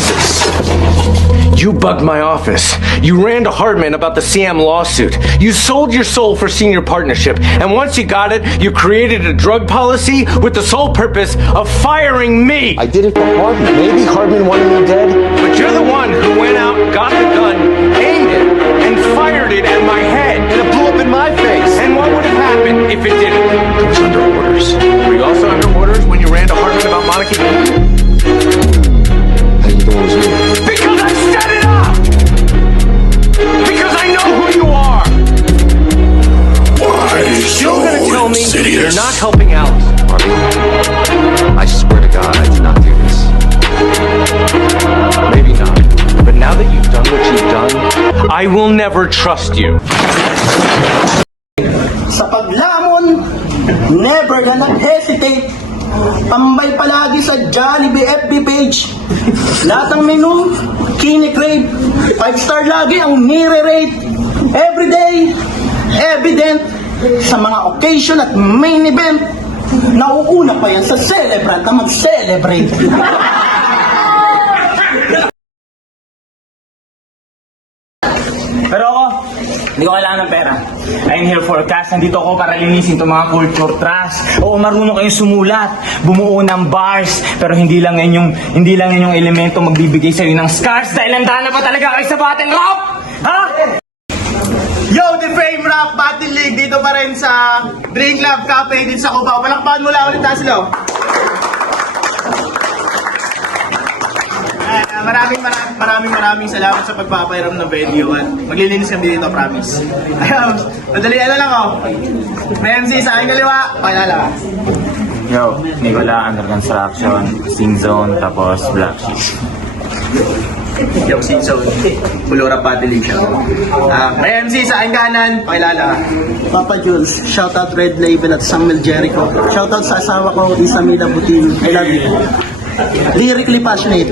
Jesus. You bugged my office. You ran to Hardman about the CM lawsuit. You sold your soul for senior partnership. And once you got it, you created a drug policy with the sole purpose of firing me. I did it for Hardman. Maybe Hardman wanted me dead. But you're the one who went out, got the gun, aimed it, and fired it at my head. And it blew up in my face. And what would have happened if it didn't? I was under orders. Were you also under orders when you ran to Hardman about Monica? How do you know it was me? Because I set it up! Because I know who you are! Why You're gonna tell me insidious? you're not helping Alex. Harvey, I swear to God, I did not do this. Maybe not. But now that you've done what you've done, I will never trust you. Sa paglamon, never na nag-hesitate. Tambay palagi sa Jollibee FB page. Lahat ng menu, kinikrave. 5-star lagi ang nire-rate. Everyday, evident. Sa mga occasion at main event, nauuna pa yan sa celebrant na mag-celebrate. Pero ako, hindi ko kailangan ng pera. I'm here for cash. Nandito ako para linisin itong mga culture trash. Oo, marunong kayong sumulat, bumuo ng bars, pero hindi lang yan yung elemento magbibigay sa'yo ng scars dahil handa na ba talaga kayo sa battle rap? Ha? Yo, The Fame Rap Battle League dito pa rin sa Drink Lab Cafe din sa Cubao. Palakpakan mo lang ulit, Taslo. Maraming salamat sa pagpapairam ng video at maglilinis kami dito, promise. Ayun, madalian na lang ako. May MC sa aking kaliwa, pakilala ka. Yo, Nicola, under construction, scene zone, tapos black sheep. Yo, Sinso, Bulora Battle League siya. May MC sa aking kanan, pakilala ka. Papa Jules, shoutout Red Label at Samuel Jericho. Shoutout sa asawa ko, Isamila Butin. I love you. Lyrically passionate.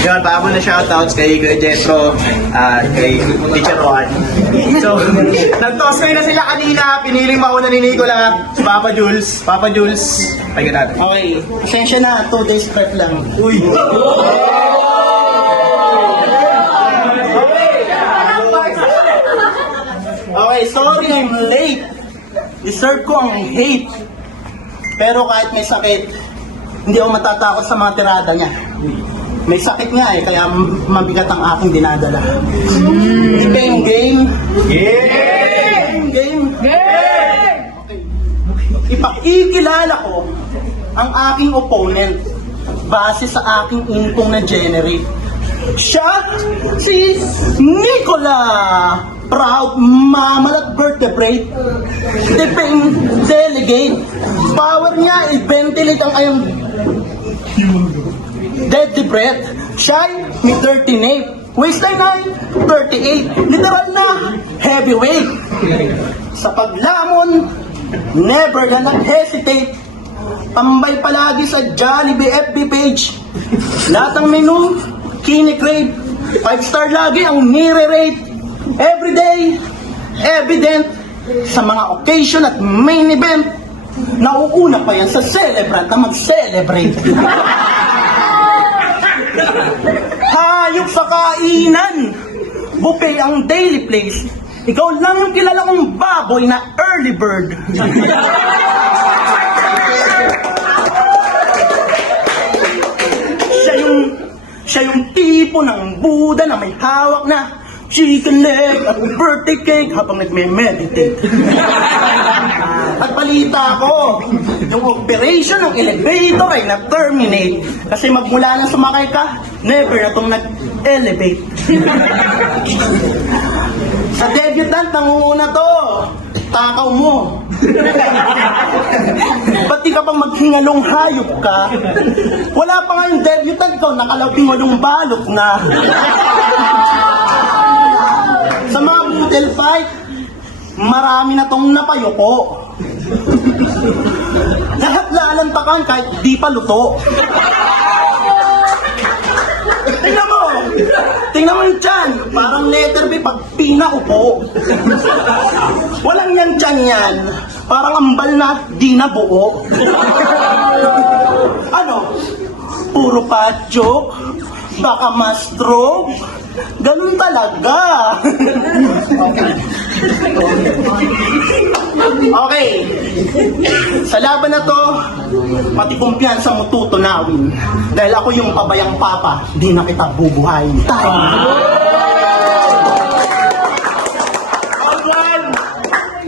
Yun, paabot na shoutouts kay Jetro at kay Teacher Juan. So, nag-toss kayo na sila kanina. Piniling mauna ni Nicola, si Papa Jules. Papa Jules, pahinga natin. Okay, pasensya na, 2 days prep lang. Uy! Okay, sorry I'm late. Deserve ko ang hate. Pero kahit may sakit, hindi ako matatakot sa mga tirada niya. May sakit nga kaya mabigat ang aking dinadala. Game! Game! Ipakikilala ko ang aking opponent base sa aking income na generate. Siya, si Nicola! Proud mammal at vertebrate. Defame delegate. Power niya i-ventilate ang ayong deadly breath. Shy, may 39. Waistline ay 38. Literal na heavyweight. Sa paglamon, never na nag-hesitate. Tambay palagi sa Jollibee FB page. Lahat ng menu, kinikrave. 5-star lagi ang nire-rate. Everyday, evident. Sa mga occasion at main event, nauuna pa yan sa celebrant na mag-celebrate. Hayop sa kainan. Buffet ang daily place. Ikaw lang yung kilala kong baboy na early bird. Siya yung tipo ng Buddha na may hawak na chicken leg at birthday cake habang nagme-meditate. At balita ko, yung operation ng elevator ay na-terminate. Kasi magmula na sumakay ka, never na itong nag-elevate. Sa debutant, nangunguna to. Takaw mo. Ba't di ka pang maghingalong hayop ka? Wala pa nga yung debutant ko, nakalabing 8 balot na. Sa mga brutal fight, marami na tong napayuko. Lahat lalantakan kahit di pa luto. Tingnan mo yung tiyan. Parang letter B pag pinaupo. Walang yan tiyan yan. Parang ambal na di nabuo. Ano? Puro fat joke? Baka ma-stroke? Ganun talaga. Okay. Sa laban na to, pati kumpiyansa mo tutunawin. Dahil ako yung pabayang papa, di na kita bubuhayin. Tayo.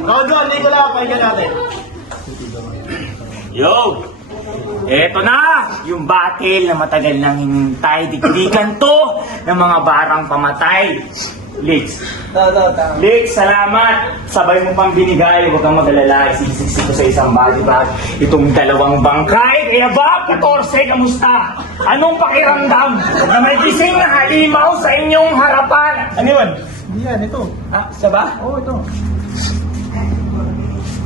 Go, Nicola, pahinga natin. Yo! Eto na! Yung battle na matagal nang hinintay. Dikdikan to ng mga barang pamatay. Lex. Lex, salamat! Sabay mo pang binigay. Huwag kang mag-alala. Isisiksi ko sa isang body bag. Itong dalawang bangkay. Kaya ba, 14, kamusta? Anong pakiramdam na may gising na halimaw sa inyong harapan? Ano yun? Yan, ito. Ah, isa ba? Oo, ito.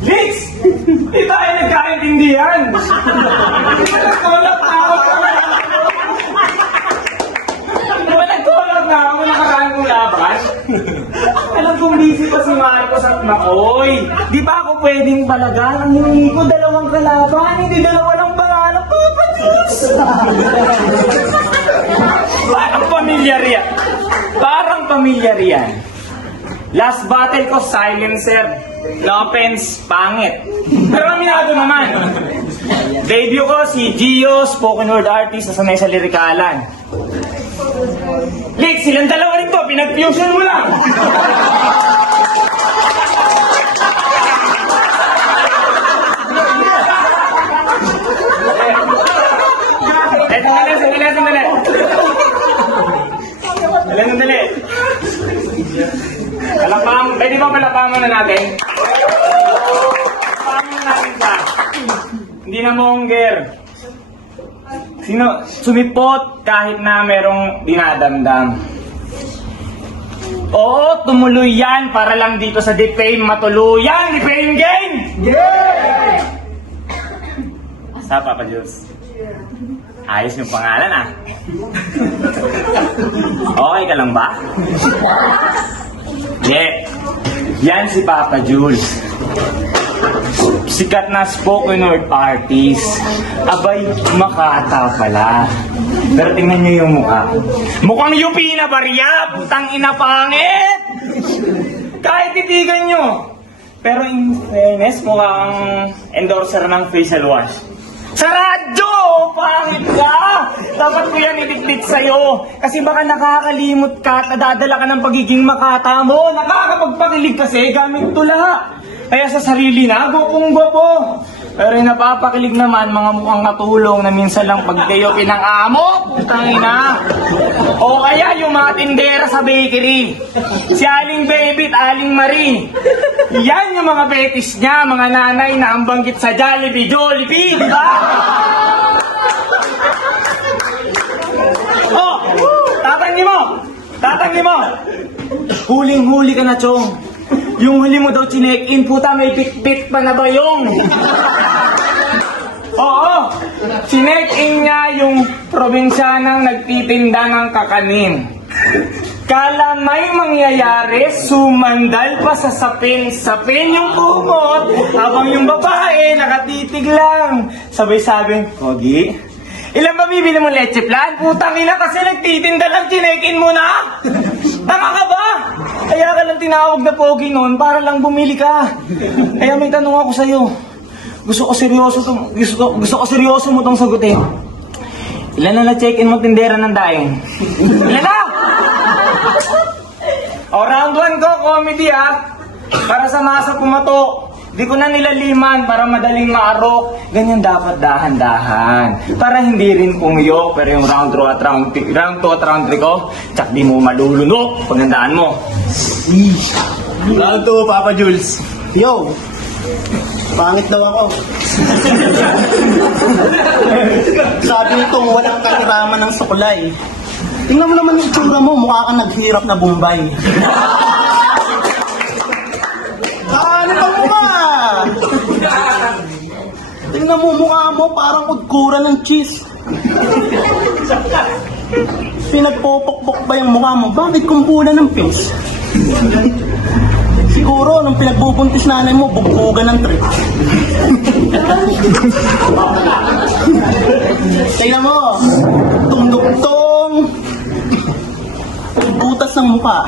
Lex! Hindi tayo nagkaintindihan! Nagkolak na ako! Nagkolak na ako nakaraan kong laban? Alam kong busy pa si Marcos at Makoy. Di ba ako pwedeng palagan? Ang hiningi ko dalawang kalaban, hindi dalawa lang pangalan. Papa Diyos! Parang pamilyar yan. Parang pamilyar yan. Last battle ko, silencer. No offense, pangit. Pero aminado naman. Debut ko si Gio, spoken word artist na sanay sa lirikalan. Lex, silang dalawa rin to, pinag-fusion mo lang. Sandali. Palapang, pwede ba palapangan na natin? Palapangan natin siya. Hindi na monger. Sino, sumipot kahit na merong dinadamdam. Oo, tumuloy yan para lang dito sa Defame matuluyan. Defame game! Yeah! Sa Papa Jules. Ayos yung pangalan ah. Okay ka lang ba? Yeah. Yan si Papa Jules. Sikat na spoken word artist. Abay, makata pala. Pero tingnan niyo yung mukha. Mukhang UP na barya. Putang ina pangit. Kahit titigan nyo. Pero in fairness, mukhang endorser ng facial wash. Sa radyo! Pangit ka! Dapat ko yan idikdik sa'yo. Kasi baka nakakalimot ka at nadadala ka ng pagiging makata mo. Nakakapagpakilig kasi gamit tula. Kaya sa sarili na, gopong-gopo. Pero yung napapakilig naman, mga mukhang katulong na minsan lang pagdayo pinang-amo. Putangina. O kaya yung mga tindera sa bakery. Si Aling Baby at Aling Marie. Yan yung mga betis niya, mga nanay na ang banggit sa Jollibee, di ba? Oh, tatanggi mo. Huling-huli ka na, Chong. Yung huli mo daw chinek-in, puta, may pit-pit pa na ba yung? Oo, chinek-in niya yung probinsyanang nagtitinda ng kakanin. Kala may mangyayari, sumandal pa sa sapin yung kumot, habang yung babae nakatitig lang. Sabay-sabing, Pogi, ilan ba bibili mo leche plan? Putang ina kasi nagtitinda lang, chinek-in mo na! Tama ka ba? Kaya ka lang tinawag na Pogi noon para lang bumili ka. Kaya may tanong ako sa'yo. Gusto ko seryoso mo tong sagutin. Ilan na na-check-in mo tindera ng daing? Ilan na? O round 1 ko, comedy ah. Para sa masa pumato. Di ko na nilaliman para madaling maarok. Ganyan dapat dahan-dahan. Para hindi rin pumiyok. Pero yung round 2 at round 3 ko, tsak di mo malulunok. Pagandaan mo. Round 2, Papa Jules. Yo, pangit daw ako. Sabi nitong walang kahiraman ng sukulay. Tingnan mo naman yung itsura mo, mukha kang naghirap na Bombay. Ano ba mukha? Tingnan mo mukha mo, parang udkura ng cheese. Pinagpopokpok ba yung mukha mo? Bakit kumpula ng face? Siguro, nung pinagbubuntis nanay mo, bugbugan ng trip. Tingnan mo, tungdugtong, butas ng mukha,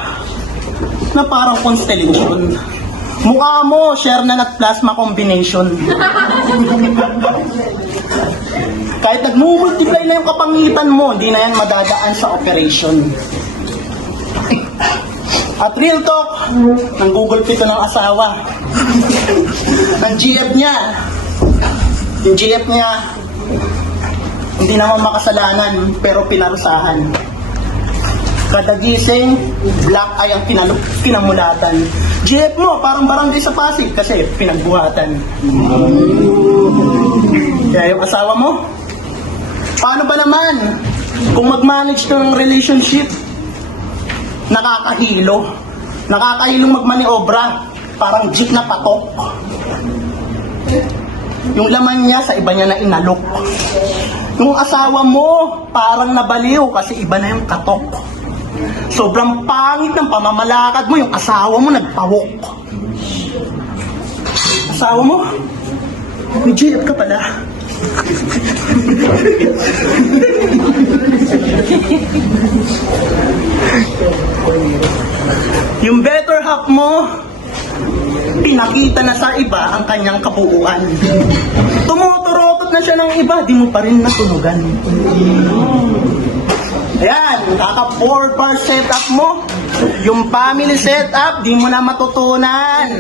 na parang constellation. Mukha mo, share na nag-plasma combination. Kahit nagmumultiply na yung kapangitan mo, hindi na yan madadaan sa operation. At real talk, nang Google Pito ng asawa. Ang GF niya, yung GF niya, hindi naman makasalanan, pero pinarusahan. Kada gising, black eye ang kinamulatan. GF mo, parang barangay sa Pasig kasi pinagbuhatan. Kaya yung asawa mo, paano ba naman kung mag-manage ng relationship? Nakakahilo. Nakakahilong magmaniobra, parang jeep na patok. Yung laman niya, sa iba niya na inalok. Yung asawa mo, parang nabaliw kasi iba na yung katok. Sobrang pangit ng pamamalakad mo, yung asawa mo nagpawok. Asawa mo? May GF ka pala. Yung better half mo, pinakita na sa iba ang kanyang kabuuan. Tumuturotot na siya ng iba, di mo pa rin natunugan. Ayan, kaka 4-bar setup mo. Yung family setup, di mo na matutunan.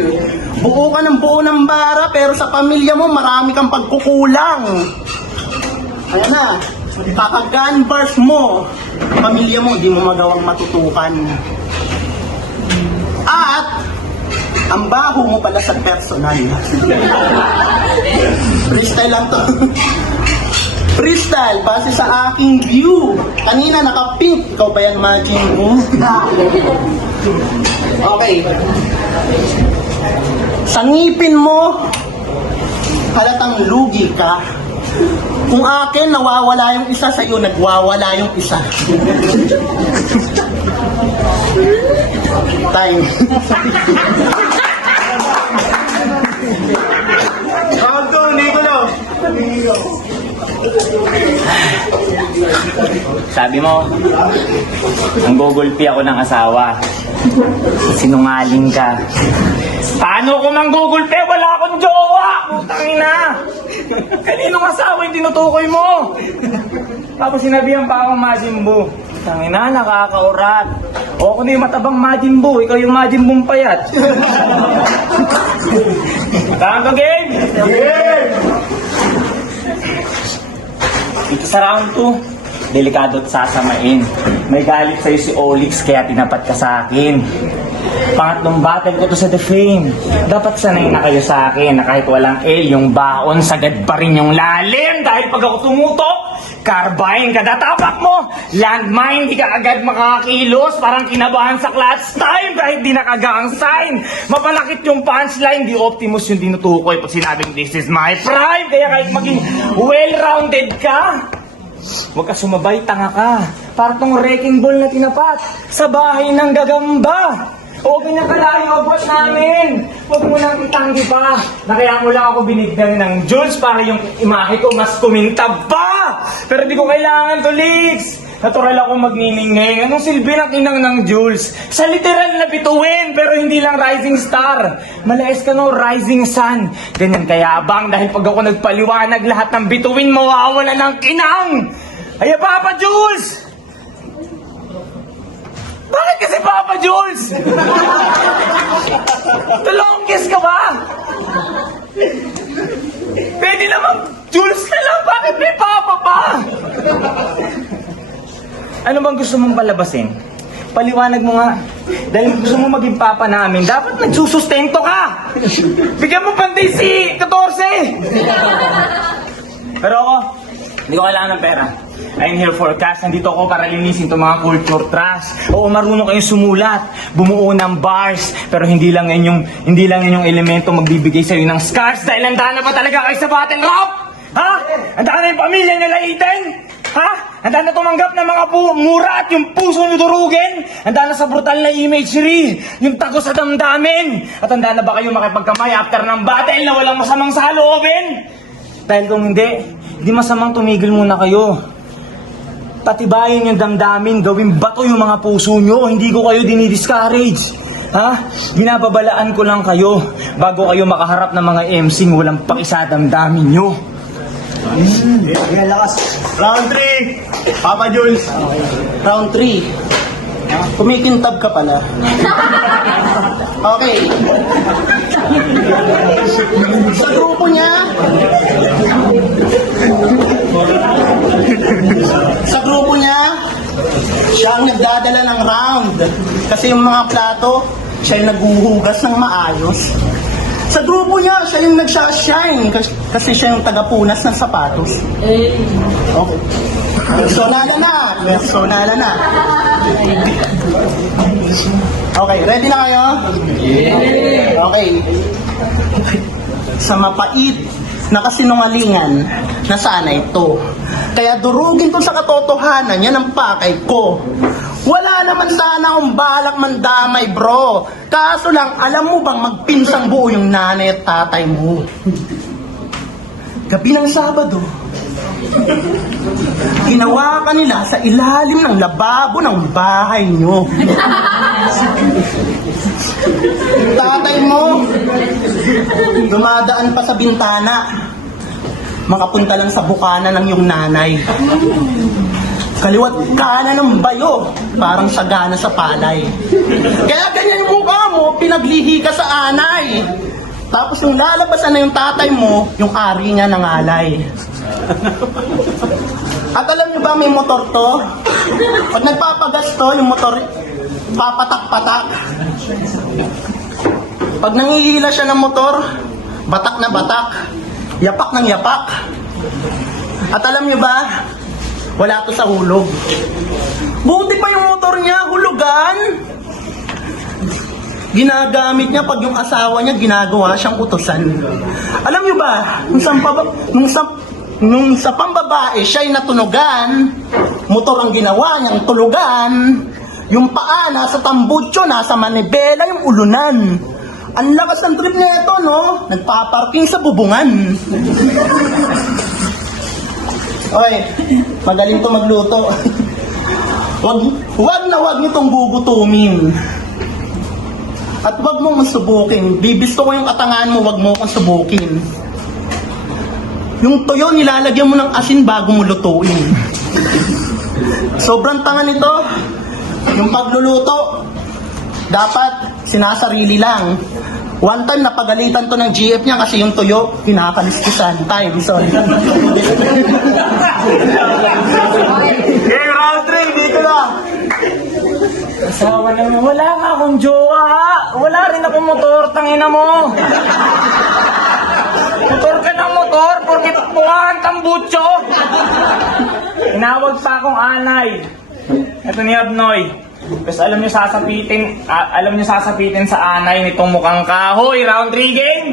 Buo ka ng buo ng bara, pero sa pamilya mo, marami kang pagkukulang. Ayan na, kaka gun bars mo, pamilya mo, di mo magawang matutukan. At, ang baho mo pala sa personal. Freestyle lang to. Freestyle, base sa aking view. Kanina naka-pink. Ikaw ba yan, Majin? Okay. Sa ngipin mo, halatang lugi ka. Kung akin, nawawala yung isa, sa'yo nagwawala yung isa. Time. Ako, Nicolas. Sabi mo, ang gugulpi ako ng asawa. Sinungaling ka. Paano ko manggugulpi? Wala akong jowa! Putangina! Kaninong asawa yung tinutukoy mo? Tapos sinabihan pa akong Majin Buu. Putangina, nakakaurat. O ako na yung matabang Majin Buu, ikaw yung Majin Buong payat. Tango game! Yeah! Dito sa round 2, delikado at sasamain. May galit sa'yo si Olix kaya tinapat ka sa akin. Pangatlong battle ko to sa The Fame. Dapat sanay na kayo sa akin na kahit walang L, yung baon, sagad pa rin yung lalim. Dahil pag ako tumutok, carbine kada tapak mo. Landmine, di ka agad makakakilos. Parang kinabahan sa clutch time kahit di nakagang sign. Mapalakit yung punchline, di Optimus yung dinutukoy pag sinabing this is my prime. Kaya kahit maging well-rounded ka, huwag ka sumabay, tanga ka. Para tong wrecking ball na tinapat sa bahay ng gagamba. Huwag mo nang kalayo, boss namin. Huwag mo nang itanggi pa. Na kaya mo lang ako binigyan ng Jules para yung imahe ko mas kumintab pa. Pero di ko kailangan to, Leaks. Natural ako magniningning. Anong silbi ng inang ng Jules? Sa literal na bituin, pero hindi lang rising star. Malaes ka no, rising sun. Ganyan kayabang dahil pag ako nagpaliwanag, lahat ng bituin mawawala ng kinang. Ay, Papa Jules! Bakit kasi Papa Jules? Tulongkis ka ba? Pwede naman Jules na lang, bakit may Papa pa? Ano bang gusto mong palabasin? Paliwanag mo nga. Dahil gusto mo maging papa namin, dapat nagsusustento ka! Bigyan mo pantay si 14! Pero ako, hindi ko kailangan ng pera. I'm here for cash. Nandito ako para linisin itong mga culture trash. Oo, marunong kayong sumulat, bumuo ng bars, pero hindi lang yan yung elemento magbibigay sa'yo ng scars dahil handa na ba talaga kayo sa battle rap? Ha? Handa na yung pamilya niyo laitin? Ha? Handa na tumanggap ng mga mura at yung puso niyo durugin? Handa na sa brutal na imagery, yung tagos sa damdamin? At handa na ba kayo makipagkamay after ng battle na walang masamang saloobin? Dahil kung hindi, di masamang tumigil muna kayo. Patibayin yung damdamin, gawing bato yung mga puso nyo. Hindi ko kayo dinidiscourage. Ha? Binababalaan ko lang kayo bago kayo makaharap ng mga MCing walang pakisa damdamin nyo. Round 3, Papa Jules. Round 3. Kumikintab ka pala. Okay. Sa grupo niya, siya ang nagdadala ng round. Kasi yung mga plato, siya yung naghuhugas ng maayos. Sa grupo niya, siya yung nagsashine kasi siya yung tagapunas ng sapatos. Okay. Personala na. Okay, ready na kayo? Okay. Sa mapait na kasinungalingan, nasana ito. Kaya durugin ko sa katotohanan, yan ang pakay ko. Wala naman sana akong balak mandamay, bro. Kaso lang, alam mo bang magpinsang buo yung nanay at tatay mo? Gabi ng Sabado, ginawa ka nila sa ilalim ng lababo ng bahay nyo. Tatay mo, dumadaan pa sa bintana. Makapunta lang sa bukana ng iyong nanay. Kaliwat kanan ng bayo, parang sagana sa palay. Kaya ganyan yung mukha mo, pinaglihi ka sa anay. Tapos yung lalabasan na yung tatay mo, yung ari niya ng alay. At alam niyo ba may motor to? Pag nagpapagas to, yung motor, papatak-patak. Pag nangihila siya ng motor, batak na batak, yapak ng yapak. At alam niyo ba, wala to sa hulog. Buti pa yung motor niya, hulugan. Ginagamit niya pag yung asawa niya ginagawa siyang utusan. Alam niyo ba, nung sa pambabae siya'y natunugan, motor ang ginawa niyang tulugan, yung paa nasa tambutso, nasa manibela yung ulunan. Ang lakas ng trip niya ito, no? Nagpaparking sa bubungan. Oy, magaling to magluto. Wag niyo tong gugutumin. At wag mong masubukin. Bibisto ko yung katangaan mo, wag mo akong subukin. Yung toyo, nilalagyan mo ng asin bago mo lutuin. Sobrang tanga nito. Yung pagluluto, dapat sinasarili lang. One time, napagalitan to ng GF niya kasi yung tuyo, kinakaliskisan. Time, sorry. Okay, round 3, dito na. Asawa naman, wala nga akong jowa. Wala rin akong motor, tangina mo. Motor ka ng motor, porque pukahan tambutso. Inawag pa akong anay. Ito ni Abnoy. Kasi alam niyo sasapitin sa anay nitong mukhang kahoy. Round 3 game.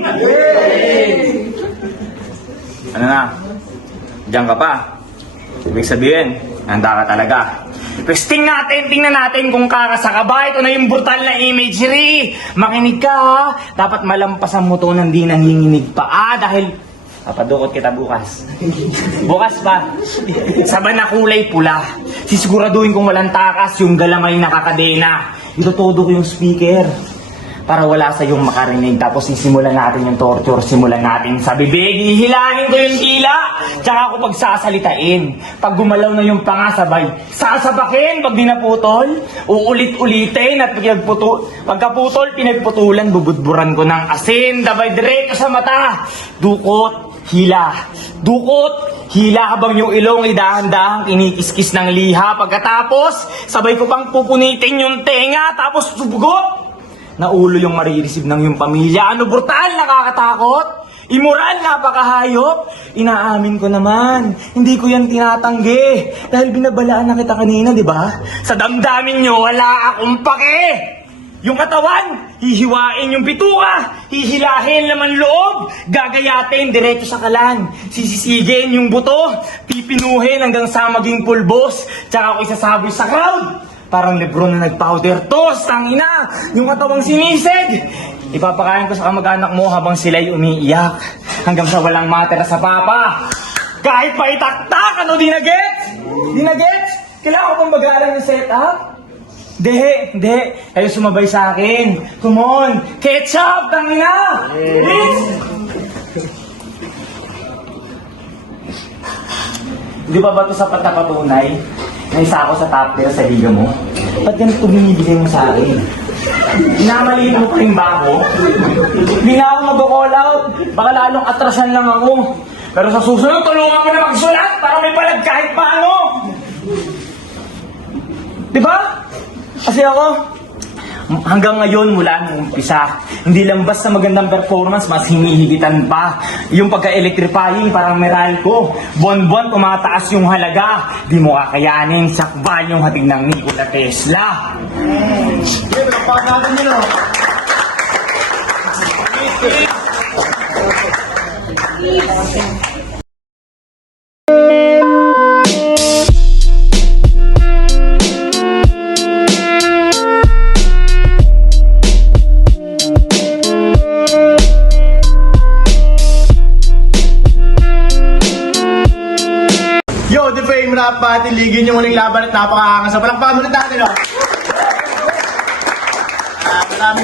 Ano na? Diyan ka pa. Ibig sabihin, handa ka talaga. Tapos tingnan natin kung kakasa ka ba. Ito na yung brutal na imagery. Makinig ka ha. Dapat malampasan mo to nang di nanginginig pa. Dahil papadukot kita bukas. Bukas pa. Saba na kulay pula. Sisiguraduhin kong walang takas yung galamay na kakadena. Itutodo ko yung speaker para wala sa yung makarinig. Tapos sisimulan natin yung torture. Simulan natin sa bibig. Ihilangin ko yung dila. Tsaka ako pagsasalitain. Pag gumalaw na yung pangasabay, sasabakin. Pag dinaputol, uulit-ulitin. At pagkaputol, pinagputulan, bubudburan ko ng asin. Dabay diretso sa mata. Dukot, hila. Dukot, hila habang yung ilong ay dahan-dahang kinikiskis ng liha. Pagkatapos, sabay ko pang pupunitin yung tenga. Tapos subugot. Naulo yung marireceive ng yung pamilya. Ano brutal, nakakatakot? Immoral, napakahayop. Inaamin ko naman, hindi ko yan tinatanggi. Dahil binabalaan na kita kanina, di ba? Sa damdamin nyo, wala akong pake. Yung katawan, hihiwain yung bituka. Hihilahin laman loob. Gagayatin diretso sa kalan. Sisisigin yung buto. Pipinuhin hanggang sa maging pulbos. Tsaka ako isasaboy sa crowd. Parang Lebron na nag-powder toast, tangina, yung katawang sinisig. Ipapakain ko sa kamag-anak mo habang sila'y umiiyak. Hanggang sa walang matera sa papa. Kahit pa itaktak, ano, di na gets? Di na gets? Kailangan ko bang bagalan yung setup? Hindi. Kayo sumabay sa akin. Come on! Ketchup! Tangina! Please! Di ba ba ito sapat na patunay na isa ako sa top tier sa liga mo? Ba't ganito binibigay mo sa akin? Inamaliin mo pa rin ba ako? Hindi na ako mag-call out. Baka lalong atrasan lang ako. Pero sa susunod, tulungan mo na magsulat para may palag kahit paano. Diba? Kasi ako, hanggang ngayon mula nung umpisa, hindi lang basta magandang performance, mas hinihigitan pa. Yung pagka-electrifying parang Meralco. Buwan-buwan tumataas yung halaga. Di mo kakayanin, sakbal yung hating ng Nikola Tesla. Yo, The Fame Rap Battle League, yun yung muling laban at napakaangas. So, palakpakan ulit natin, no?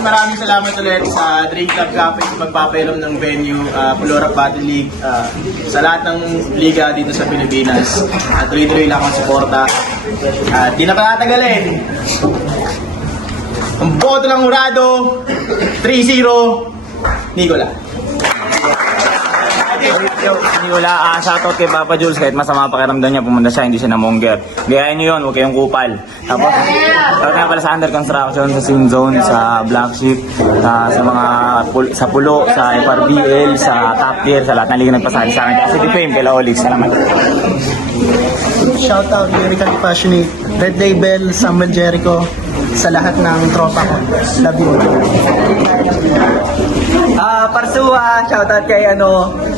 Maraming salamat ulit sa Drink Club Cafe sa magpapainom ng venue, Pulo Rap Battle League, sa lahat ng liga dito sa Pilipinas. Tuloy-tuloy lang ang suporta. Di na patatagalin. Ang boto ng hurado, 3-0, Nicola. Wala, shoutout kay Papa Jules. Kahit masama pakiramdam niya, pumunta siya, hindi siya namongger. Gayahin niyo yun, huwag kayong kupal. Tapos, shoutout nga pala sa under construction, sa Sin Zone, sa Black Sheep, sa mga sa Pulo, sa FRBL, sa Top Tier, sa lahat ng liga nagpasali sa akin. Kasi The Fame, kay Laolix. Salamat. Shoutout, lyrically passionate, Red Label, Samuel Jericho, sa lahat ng tropa ko. Love you. Parsua, shoutout kay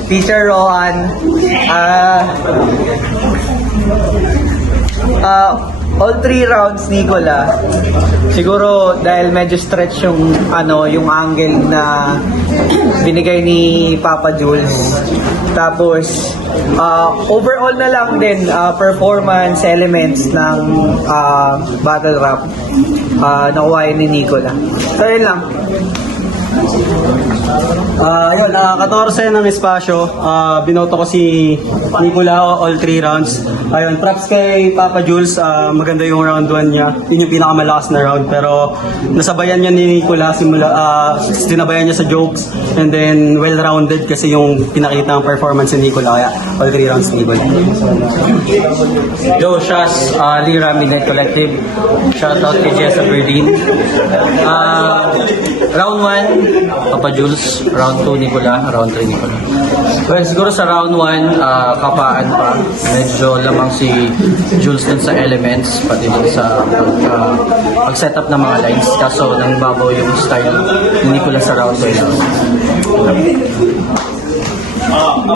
Teacher Rohan. All 3 rounds, Nicola. Siguro dahil medyo stretch yung yung angle na binigay ni Papa Jules. Tapos overall na lang din performance elements ng battle rap nakuha ni Nicola. So yun lang. Yun, 14 ng espasyo. Binoto ko si Nicola all 3 rounds. Ayun, props kay Papa Jules. Maganda yung round 1 niya. Yun yung pinakamalakas na round. Pero nasabayan niya ni Nicola sinabayan niya sa jokes. And then well-rounded kasi yung pinakita ng performance ni Nicola. Kaya all 3 rounds ni Nicola. Yo, Shaz, Lira Midnight Collective. Shoutout kay Jessa Berdin. Round 1, Papa Jules. Round 2, Nicola. Round 3, Nicola. Well, siguro sa round 1, kapaan pa. Medyo lamang si Jules dun sa elements, pati dun sa pag-setup ng mga lines. Kaso nang babaw yung style ni Nicola sa round 2.